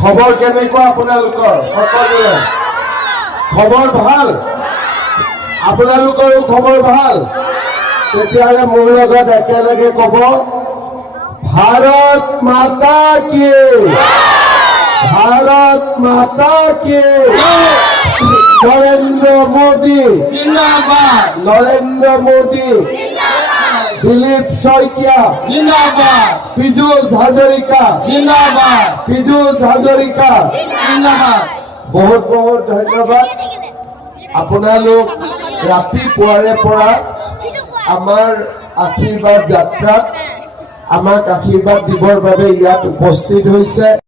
খবৰ কেনেকুৱা আপোনালোকৰ সকলোৰে? খবৰ ভাল? আপোনালোকৰো খবৰ ভাল? তেতিয়াহ'লে মোৰ লগত একেলগে ক'ব, ভাৰত মাতা কি, ভাৰত মাতা কি। নৰেন্দ্ৰ মোদী জিন্দাবাদ, নৰেন্দ্ৰ মোদী, দিলীপ শইকীয়া জিন্দাবাদ, পীযুষ হাজৰিকা, জিন্দাবাদ, পীযুষ হাজৰিকা। জিন্দাবাদ। বহুত বহুত ধন্যবাদ। আপোনালোক ৰাতিপুৱাৰে পৰা আমাৰ আশীৰ্বাদ যাত্ৰাত আমাক আশীৰ্বাদ দিবৰ বাবে ইয়াত উপস্থিত হৈছে।